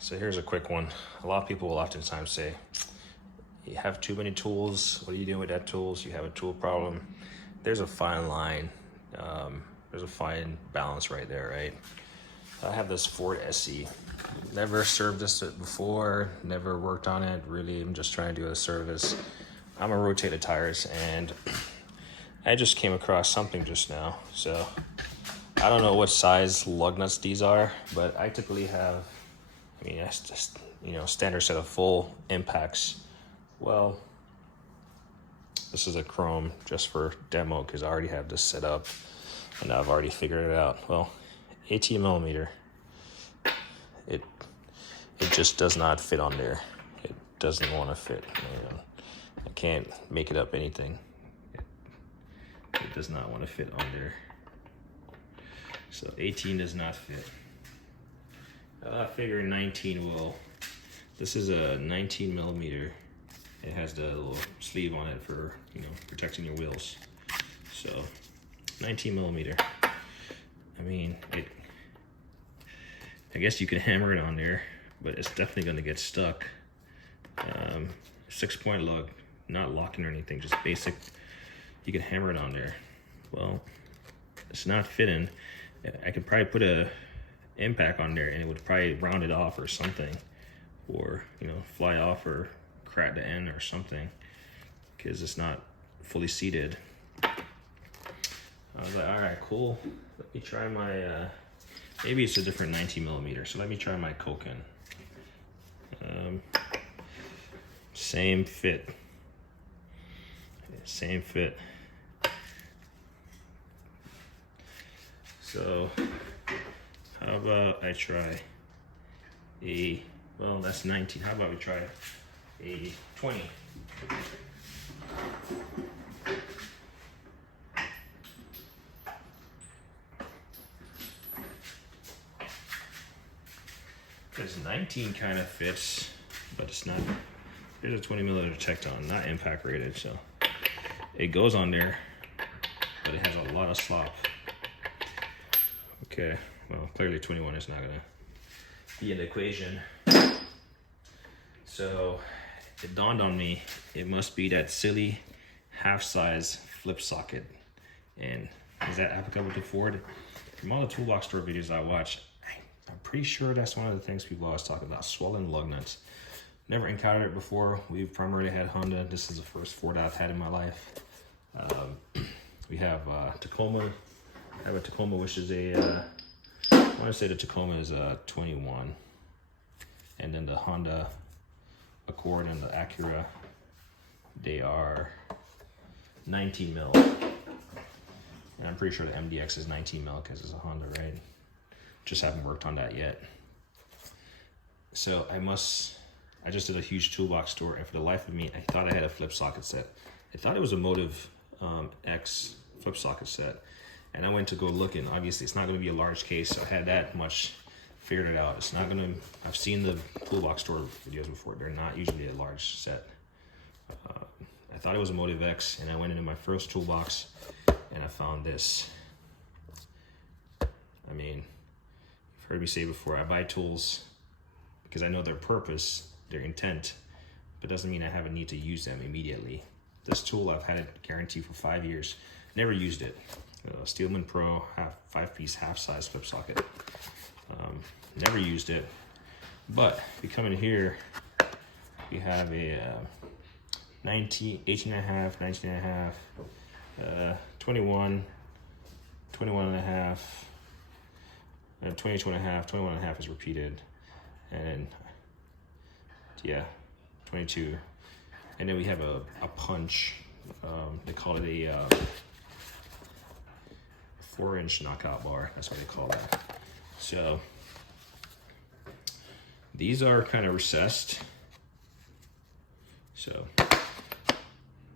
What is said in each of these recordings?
So here's a quick one. A lot of people will oftentimes say, you have too many tools. What are you doing with that tools? You have a tool problem. There's a fine line. There's a fine balance right there, right? I have this Ford SE. Never serviced it before, never worked on it. Really, I'm just trying to do a service. I'm gonna rotate the tires, and I just came across something just now. So I don't know what size lug nuts these are, but I typically have, that's just, standard set of full impacts. Well, this is a chrome just for demo because I already have this set up and I've already figured it out. Well, 18 millimeter, it just does not fit on there. It doesn't want to fit. I can't make it up anything. It does not want to fit on there. So 18 does not fit. I figure 19 will. This is a 19 millimeter. It has the little sleeve on it for protecting your wheels. So 19 millimeter. I guess you can hammer it on there, but it's definitely going to get stuck. 6-point lug, not locking or anything, just basic. You can hammer it on there. Well, it's not fitting. I could probably put a impact on there and it would probably round it off or something, or fly off or crack the end or something, because it's not fully seated. I was like, all right, cool. Let me try my, maybe it's a different 19 millimeter. So let me try my Koken. Same fit. Same fit. So how about I try well, that's 19. How about we try a 20? Because 19 kind of fits, but it's not. There's a 20 millimeter Tecton, not impact rated, so it goes on there, but it has a lot of slop. Okay, well, clearly 21 is not gonna be in the equation. So it dawned on me, it must be that silly half-size flip socket. And is that applicable to Ford? From all the toolbox store videos I watch, I'm pretty sure that's one of the things people always talk about, swollen lug nuts. Never encountered it before. We've primarily had Honda. This is the first Ford I've had in my life. We have Tacoma. I have a Tacoma, which is I want to say the Tacoma is 21. And then the Honda Accord and the Acura, they are 19 mil. And I'm pretty sure the MDX is 19 mil because it's a Honda, right? Just haven't worked on that yet. So I just did a huge toolbox tour, and for the life of me, I thought I had a flip socket set. I thought it was a Motive X flip socket set. And I went to go look, and obviously it's not going to be a large case, so I had that much figured it out. It's not going to, I've seen the toolbox store videos before. They're not usually a large set. I thought it was a Motive X, and I went into my first toolbox, and I found this. You've heard me say before, I buy tools because I know their purpose, their intent, but doesn't mean I have a need to use them immediately. This tool, I've had it guaranteed for 5 years. Never used it. Steelman Pro, 5-piece, half-size flip socket. Never used it. But we come in here, we have a 18 and a half, 19 and a half, 21, 21 and a half, 22 and a half, 21 and a half is repeated, and yeah, 22. And then we have a punch. They call it a 4-inch knockout bar. That's what they call that. So these are kind of recessed. So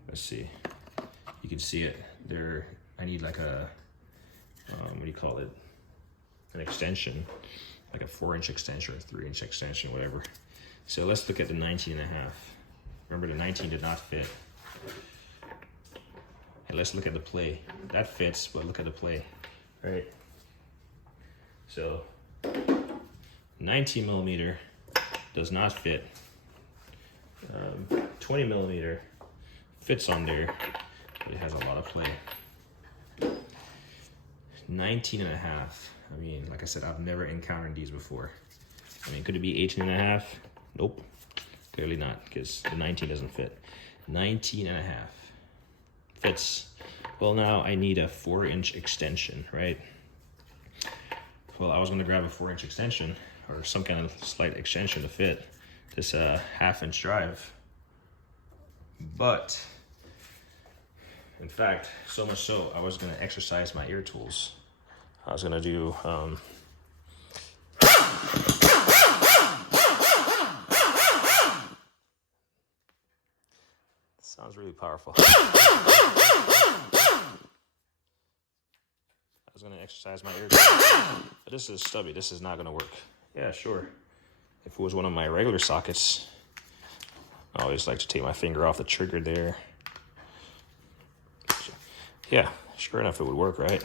let's see. You can see it. I need like a what do you call it? An extension, like a 4-inch extension or a 3-inch extension, whatever. So let's look at the 19 and a half. Remember, the 19 did not fit. And let's look at the play. That fits, but look at the play, right? So 19 millimeter, does not fit. 20 millimeter fits on there, but it has a lot of play. 19 and a half. I mean, like I said, I've never encountered these before. I mean, could it be 18 and a half? Nope, clearly not, because the 19 doesn't fit. 19 and a half fits. Well, now I need a 4-inch extension, right? Well, I was gonna grab a 4-inch extension or some kind of slight extension to fit this 1/2-inch drive. But in fact, so much so, I was gonna exercise my ear tools. I was gonna do sounds really powerful. I was gonna exercise my ear tools, but this is stubby. This is not gonna work. Yeah, sure. If it was one of my regular sockets, I always like to take my finger off the trigger there. Yeah, sure enough, it would work, right?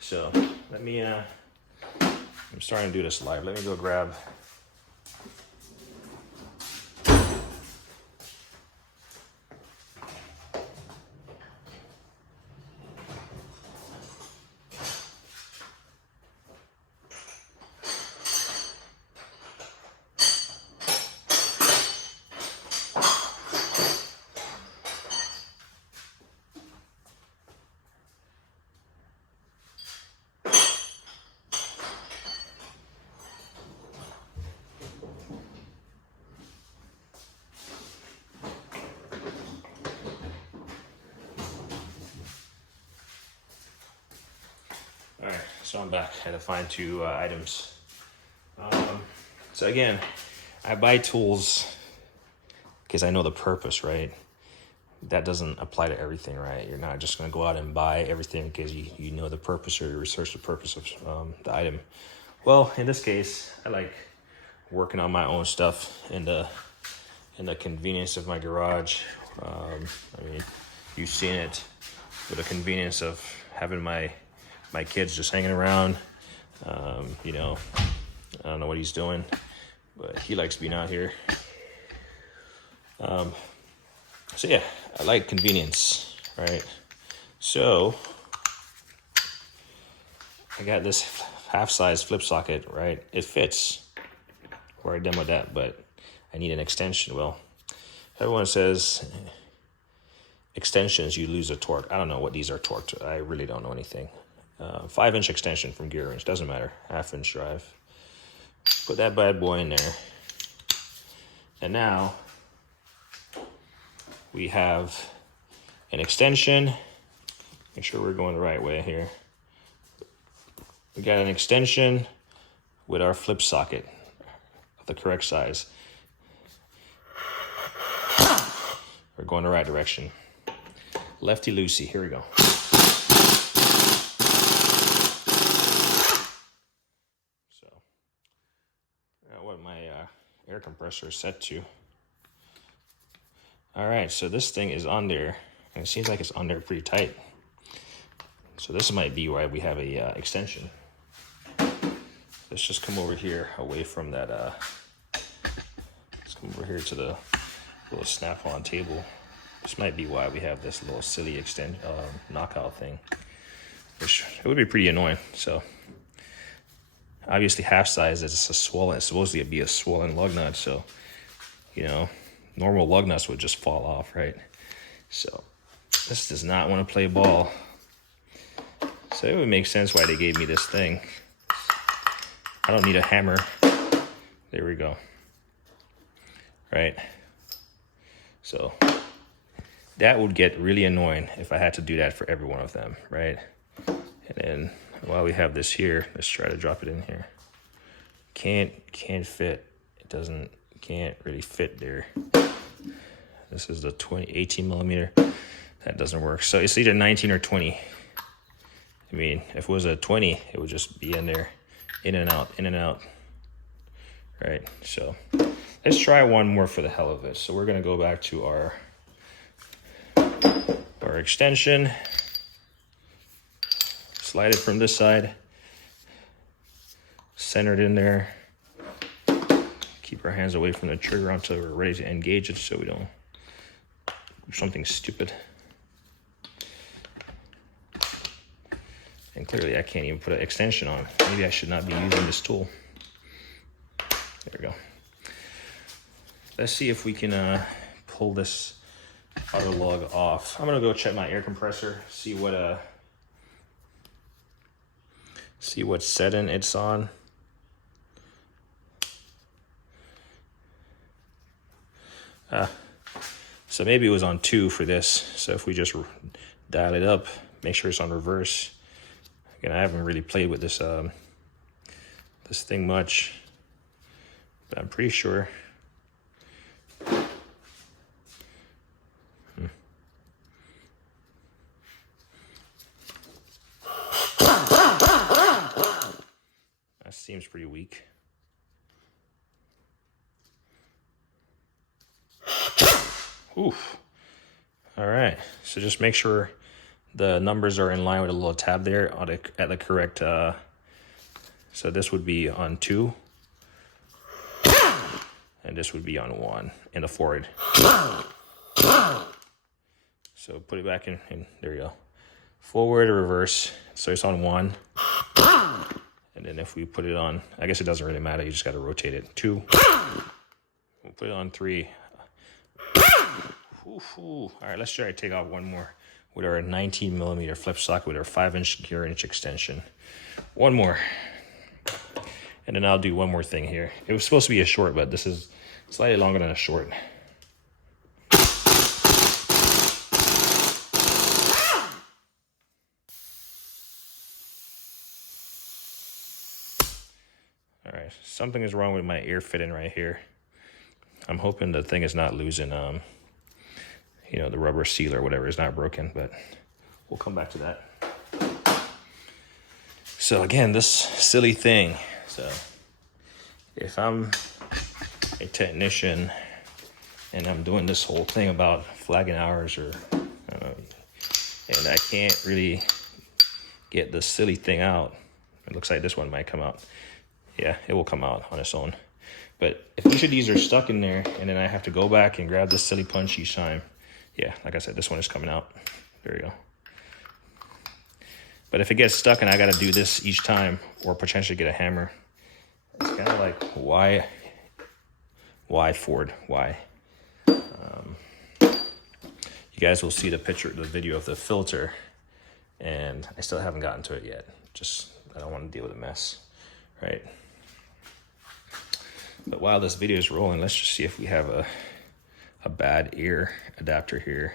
So let me, I'm starting to do this live. Let me go grab. All right, so I'm back. I had to find 2 items. So again, I buy tools because I know the purpose, right? That doesn't apply to everything, right? You're not just gonna go out and buy everything because you know the purpose or you research the purpose of the item. Well, in this case, I like working on my own stuff in the convenience of my garage. I mean, you've seen it with the convenience of having my kids just hanging around. You know, I don't know what he's doing, but he likes being out here. So yeah, I like convenience, right? So I got this half-size flip socket, right? It fits. Where I demoed that, but I need an extension. Well, everyone says extensions, you lose a torque. I don't know what these are torqued. I really don't know anything. 5-inch extension from gear wrench, doesn't matter. 1/2-inch drive. Put that bad boy in there. And now we have an extension. Make sure we're going the right way here. We got an extension with our flip socket of the correct size. We're going the right direction. Lefty loosey, here we go. What my air compressor is set to. All right, so this thing is on there, and it seems like it's on there pretty tight. So this might be why we have a extension. Let's just come over here away from that. Let's come over here to the little snap-on table. This might be why we have this little silly knockout thing, which it would be pretty annoying. So. Obviously, half size is it's supposed to be a swollen lug nut, so you know, normal lug nuts would just fall off, right? So this does not want to play ball. So it would make sense why they gave me this thing. I don't need a hammer. There we go. Right? So that would get really annoying if I had to do that for every one of them, right? And then while we have this here, let's try to drop it in here. Can't fit. It can't really fit there. This is the 18 millimeter. That doesn't work. So it's either 19 or 20. I mean, if it was a 20, it would just be in there, in and out, in and out. Right, so let's try one more for the hell of it. So we're gonna go back to our extension. Slide it from this side, centered in there. keep our hands away from the trigger until we're ready to engage it so we don't do something stupid. And clearly I can't even put an extension on. Maybe I should not be using this tool. There we go. Let's see if we can pull this auto log off. I'm gonna go check my air compressor, see what setting it's on. So maybe it was on 2 for this. So if we just dial it up, make sure it's on reverse. Again, I haven't really played with this this thing much, but I'm pretty sure. That seems pretty weak. Oof. All right, so just make sure the numbers are in line with a little tab there at the correct, so this would be on 2, and this would be on 1 in the forward. So put it back in, and there you go. Forward or reverse, so it's on 1. And then if we put it on, I guess it doesn't really matter, you just gotta rotate it. 2, we'll put it on 3. All right, let's try to take off one more with our 19mm flip socket with our 5-inch gear-inch extension. One more. And then I'll do one more thing here. It was supposed to be a short, but this is slightly longer than a short. All right, something is wrong with my air fitting right here. I'm hoping the thing is not losing, you know, the rubber seal or whatever is not broken, but we'll come back to that. So again, this silly thing. So if I'm a technician and I'm doing this whole thing about flagging hours, or I don't know, and I can't really get the silly thing out, it looks like this one might come out. Yeah, it will come out on its own. But if each of these are stuck in there and then I have to go back and grab this silly punch each time, yeah, like I said, this one is coming out. There you go. But if it gets stuck and I got to do this each time, or potentially get a hammer, it's kind of like, why Ford? Why? You guys will see the video of the filter, and I still haven't gotten to it yet. Just, I don't want to deal with a mess, right? But while this video is rolling, let's just see if we have a bad ear adapter here.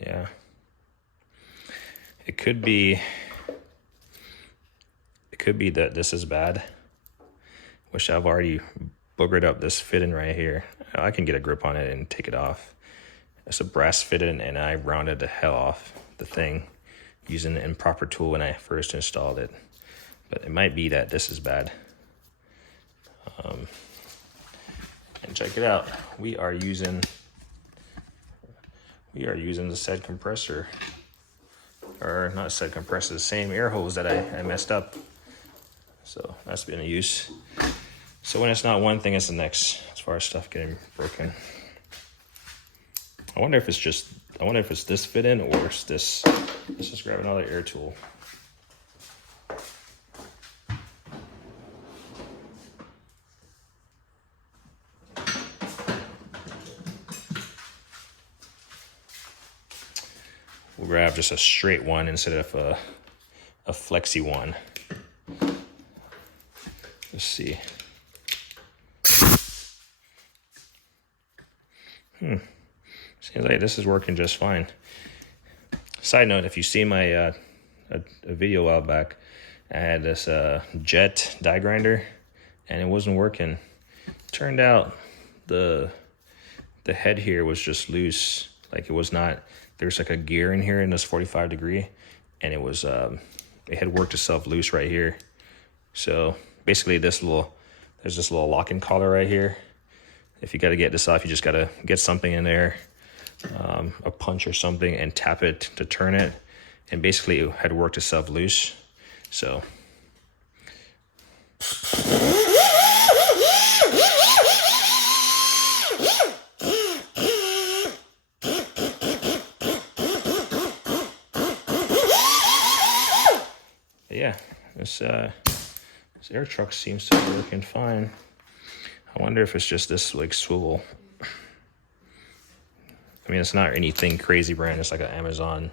Yeah. It could be that this is bad, which I've already boogered up this fitting right here. I can get a grip on it and take it off. It's a brass fitting, and I rounded the hell off the thing using an improper tool when I first installed it. But it might be that this is bad. And check it out. We are using the said compressor, or not said compressor, the same air hose that I messed up. So that's been in use. So when it's not one thing, it's the next, as far as stuff getting broken. I wonder if it's this fit in, or it's this. Let's just grab another air tool. We'll grab just a straight one instead of a flexi one. Let's see. Seems like this is working just fine. Side note, if you see my a video a while back, I had this jet die grinder and it wasn't working. Turned out the head here was just loose. Like, it was not, there's like a gear in here in this 45 degree, and it was it had worked itself loose right here. So basically there's this little locking collar right here. If you got to get this off, you just got to get something in there, a punch or something, and tap it to turn it. And basically it had worked itself loose. So yeah, this air truck seems to be working fine. I wonder if it's just this like swivel. I mean, it's not anything crazy brand. It's like an Amazon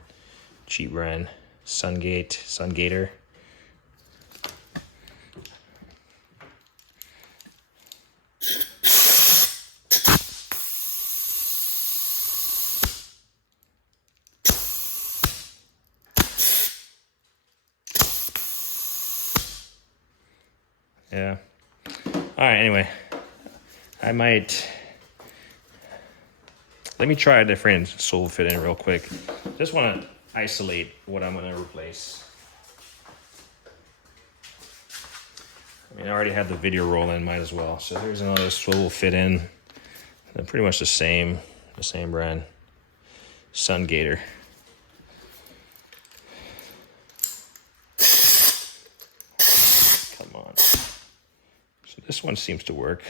cheap brand, Sungator. Yeah. All right, anyway, let me try a different swivel fit in real quick. Just want to isolate what I'm going to replace. I mean, I already had the video rolling, might as well. So here's another swivel fit in. They're pretty much the same brand, Sungator. Come on. So this one seems to work.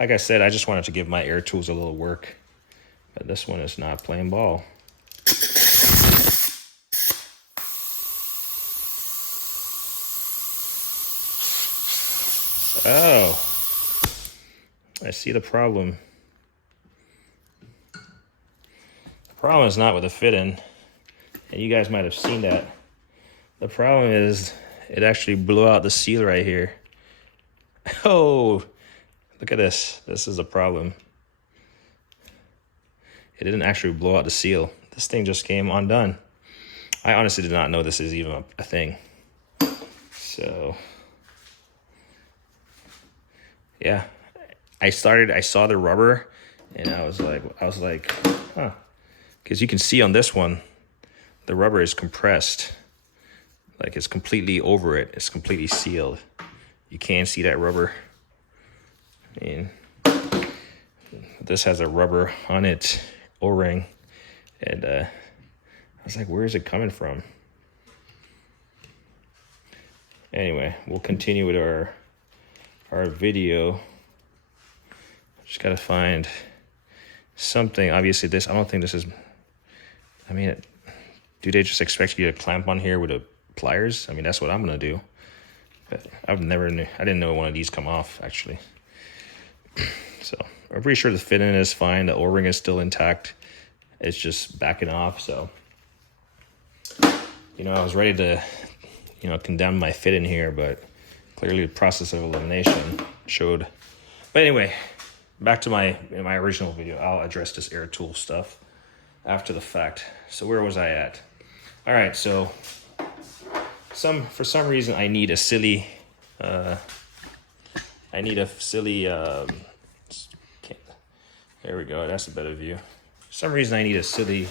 Like I said, I just wanted to give my air tools a little work, but this one is not playing ball. Oh, I see the problem. The problem is not with the fit in, and you guys might have seen that. The problem is it actually blew out the seal right here. Oh, look at this. This is a problem. It didn't actually blow out the seal. This thing just came undone. I honestly did not know this is even a thing. So, yeah. I saw the rubber, and I was like, huh. Because you can see on this one, the rubber is compressed. Like it's completely over it. It's completely sealed. You can't see that rubber. I mean, this has a rubber on it, O-ring, and I was like, where is it coming from? Anyway, we'll continue with our video. Just gotta find something. Obviously, I don't think this is. I mean, do they just expect you to clamp on here with the pliers? I mean, that's what I'm gonna do. But I didn't know one of these come off actually. So I'm pretty sure the fit in is fine. The O-ring is still intact. It's just backing off. So, I was ready to, condemn my fit in here, but clearly the process of elimination showed. But anyway, back to my original video. I'll address this air tool stuff after the fact. So where was I at? All right. So for some reason I need a silly. There we go. That's a better view. For some reason I need a silly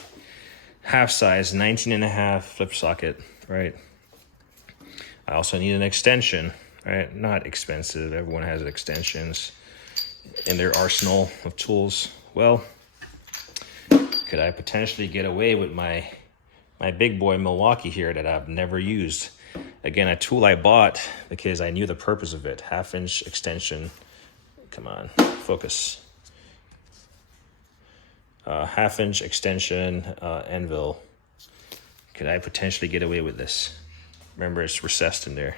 half-size 19.5 flip socket, right? I also need an extension, right? Not expensive. Everyone has extensions in their arsenal of tools. Well, could I potentially get away with my big boy Milwaukee here that I've never used? Again, a tool I bought because I knew the purpose of it. 1/2-inch extension. Come on, focus. 1/2-inch extension, Anvil. Could I potentially get away with this? Remember, it's recessed in there.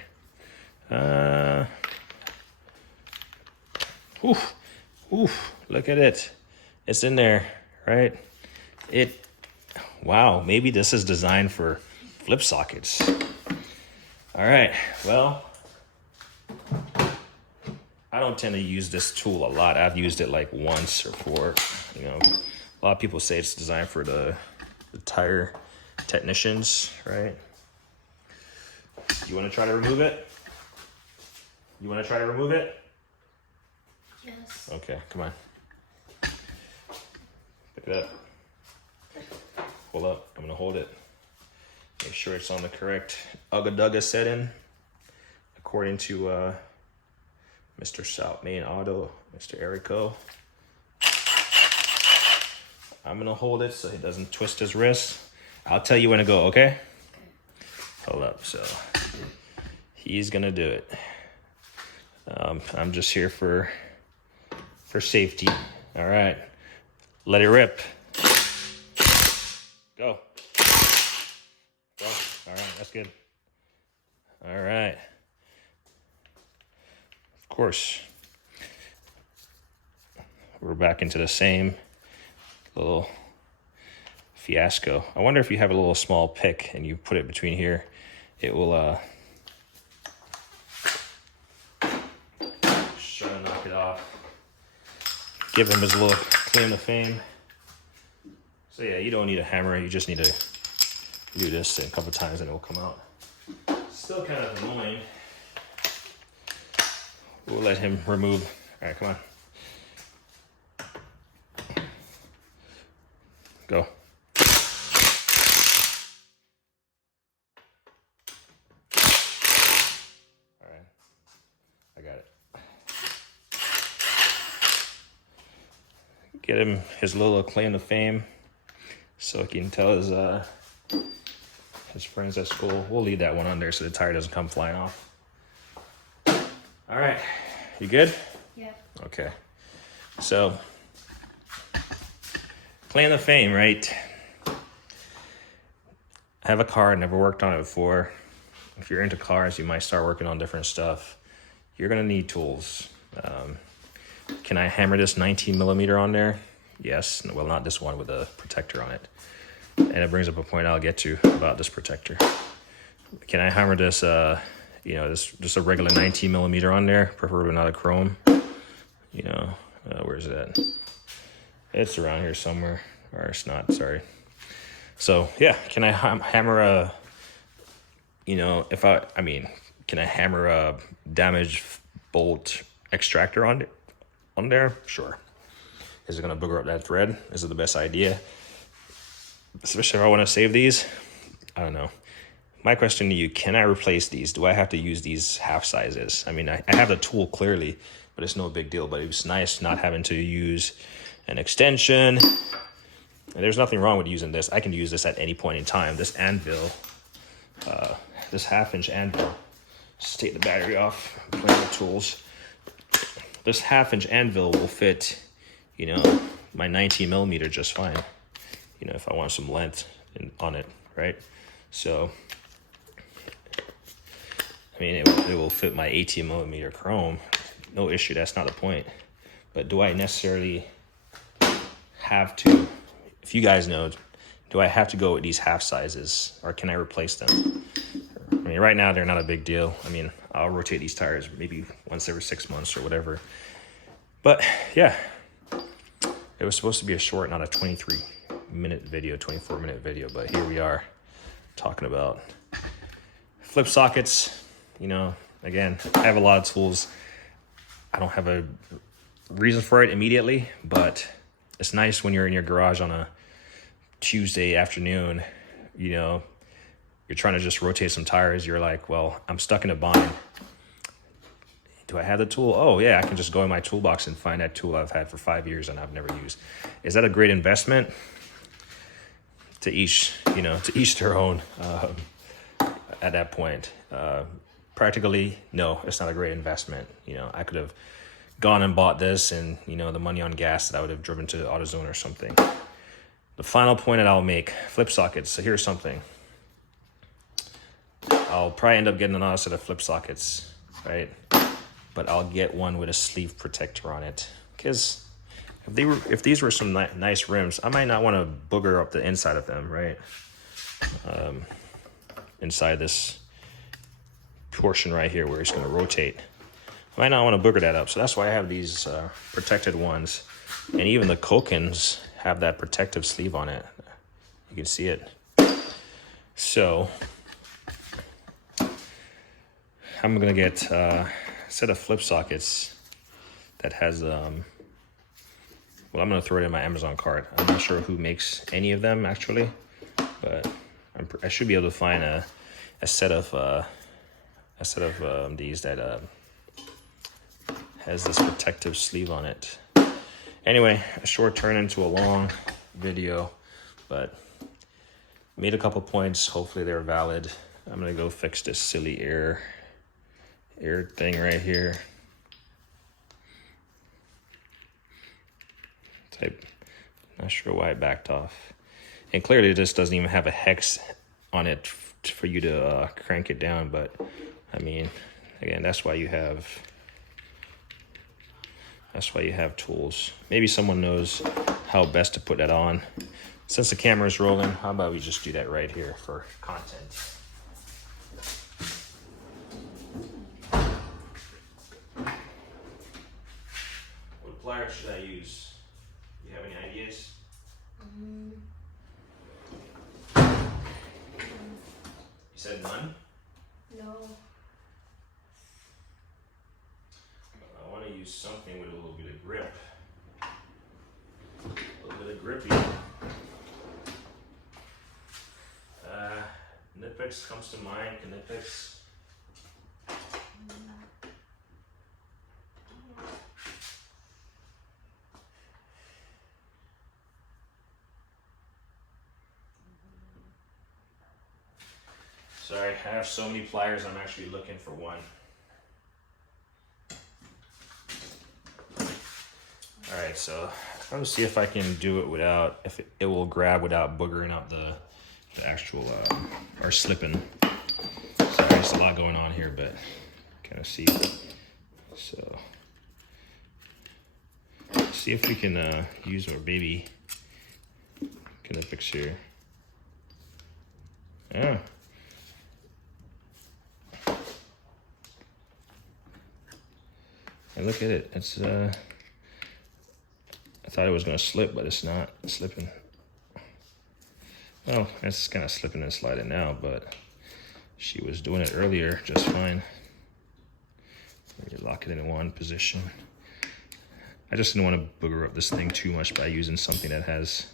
Look at it. It's in there, right? Wow, maybe this is designed for flip sockets. All right, well, I don't tend to use this tool a lot. I've used it like once or for, a lot of people say it's designed for the tire technicians, right? You want to try to remove it? Yes. Okay, come on. Pick it up. Pull up. I'm gonna hold it. Make sure it's on the correct Ugga setting, according to Mr. South Main Auto, Mr. Erico. I'm gonna hold it so he doesn't twist his wrist. I'll tell you when to go, okay? Hold up, so he's gonna do it. I'm just here for safety. All right, let it rip. Go. Go. All right, that's good. All right. Of course, we're back into the same little fiasco. I wonder if you have a little small pick and you put it between here, it will try to knock it off. Give him his little claim to fame. So yeah, you don't need a hammer. You just need to do this a couple times and it will come out. Still kind of annoying. We'll let him remove. All right, come on. Go. All right, I got it. Get him his little claim to fame so he can tell his friends at school. We'll leave that one on there so the tire doesn't come flying off. All right, you good? Yeah. Okay, so claim to fame, right? I have a car, never worked on it before. If you're into cars, you might start working on different stuff. You're gonna need tools. Can I hammer this 19 millimeter on there? Yes. Well, not this one with a protector on it. And it brings up a point I'll get to about this protector. Can I hammer this, this just a regular 19 millimeter on there, preferably not a chrome? Where's it at? It's around here somewhere, or it's not, sorry. So yeah, can I hammer a, can I hammer a damaged bolt extractor on there? Sure. Is it gonna booger up that thread? Is it the best idea? Especially if I wanna save these, I don't know. My question to you, can I replace these? Do I have to use these half sizes? I mean, I have the tool clearly, but it's no big deal, but it was nice not having to use an extension. And there's nothing wrong with using this. I can use this at any point in time. This Anvil, this 1/2-inch Anvil, just take the battery off, playing with tools. This 1/2-inch Anvil will fit, my 19 millimeter just fine. If I want some length on it, right? So, I mean, it will fit my 18 millimeter chrome. No issue, that's not the point. But do I necessarily have to, if you guys know, do I have to go with these half sizes or can I replace them? I mean, right now they're not a big deal. I mean, I'll rotate these tires maybe once every 6 months or whatever. But yeah, it was supposed to be a short, not a 23-minute video, 24-minute video. But here we are talking about flip sockets. Again, I have a lot of tools. I don't have a reason for it immediately, but it's nice when you're in your garage on a Tuesday afternoon, you're trying to just rotate some tires. You're like, well, I'm stuck in a bind. Do I have the tool? Oh yeah, I can just go in my toolbox and find that tool I've had for 5 years and I've never used. Is that a great investment? To each their own at that point. Practically, no, it's not a great investment. I could have gone and bought this and, the money on gas that I would have driven to AutoZone or something. The final point that I'll make, flip sockets. So here's something. I'll probably end up getting another set of flip sockets, right? But I'll get one with a sleeve protector on it. Because if these were some nice rims, I might not want to booger up the inside of them, right? Inside this portion right here where it's going to rotate. I might not want to booger that up. So that's why I have these protected ones. And even the Kokins have that protective sleeve on it. You can see it. So I'm going to get a set of flip sockets that has, well, I'm gonna throw it in my Amazon cart. I'm not sure who makes any of them actually, but I should be able to find a set of these that has this protective sleeve on it. Anyway, a short turn into a long video, but made a couple points. Hopefully they're valid. I'm gonna go fix this silly air thing right here. Not sure why it backed off. And clearly this doesn't even have a hex on it for you to crank it down, but I mean, again, that's why you have tools. Maybe someone knows how best to put that on. Since the camera is rolling, how about we just do that right here for content. What pliers should I use? Do you have any ideas? You said none? No. I want to use something with a little bit of grip. A little bit of grippy. Knipex comes to mind. Knipex. Sorry, I have so many pliers, I'm actually looking for one. Alright, so I'm gonna see if I can do it without, if it will grab without boogering out the actual, or slipping. Sorry, there's a lot going on here, but kind of see. So, see if we can use our baby Knipex here. Yeah. And look at it, it's I thought it was gonna slip, but it's not slipping. Well, it's kind of slipping and sliding now, but she was doing it earlier just fine. You lock it in one position. I just didn't want to booger up this thing too much by using something that has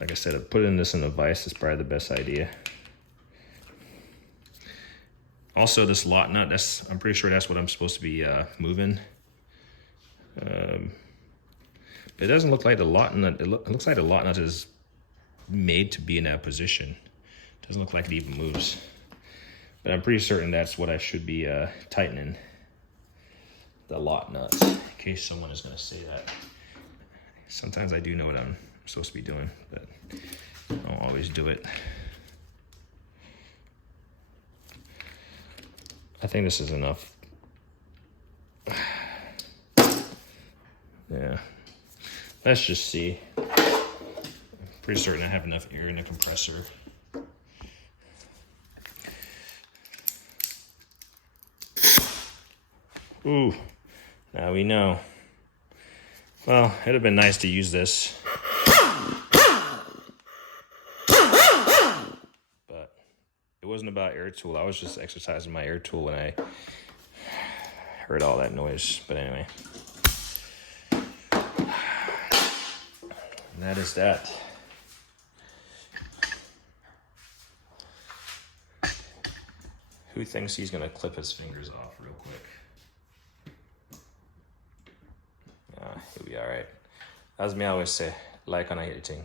like I said, putting this in a vise is probably the best idea. Also, this lot nut, I'm pretty sure that's what I'm supposed to be moving. But it doesn't look like the lot nut, it looks like the lot nut is made to be in that position. It doesn't look like it even moves. But I'm pretty certain that's what I should be tightening, the lot nuts, in case someone is gonna say that. Sometimes I do know what I'm supposed to be doing, but I don't always do it. I think this is enough. Yeah, let's just see. I'm pretty certain I have enough air in the compressor. Ooh, now we know. Well, it'd have been nice to use this. But it wasn't about air tool. I was just exercising my air tool when I heard all that noise. But anyway. And that is that. Who thinks he's gonna clip his fingers off real quick? He'll be all right. As me always say, like on editing.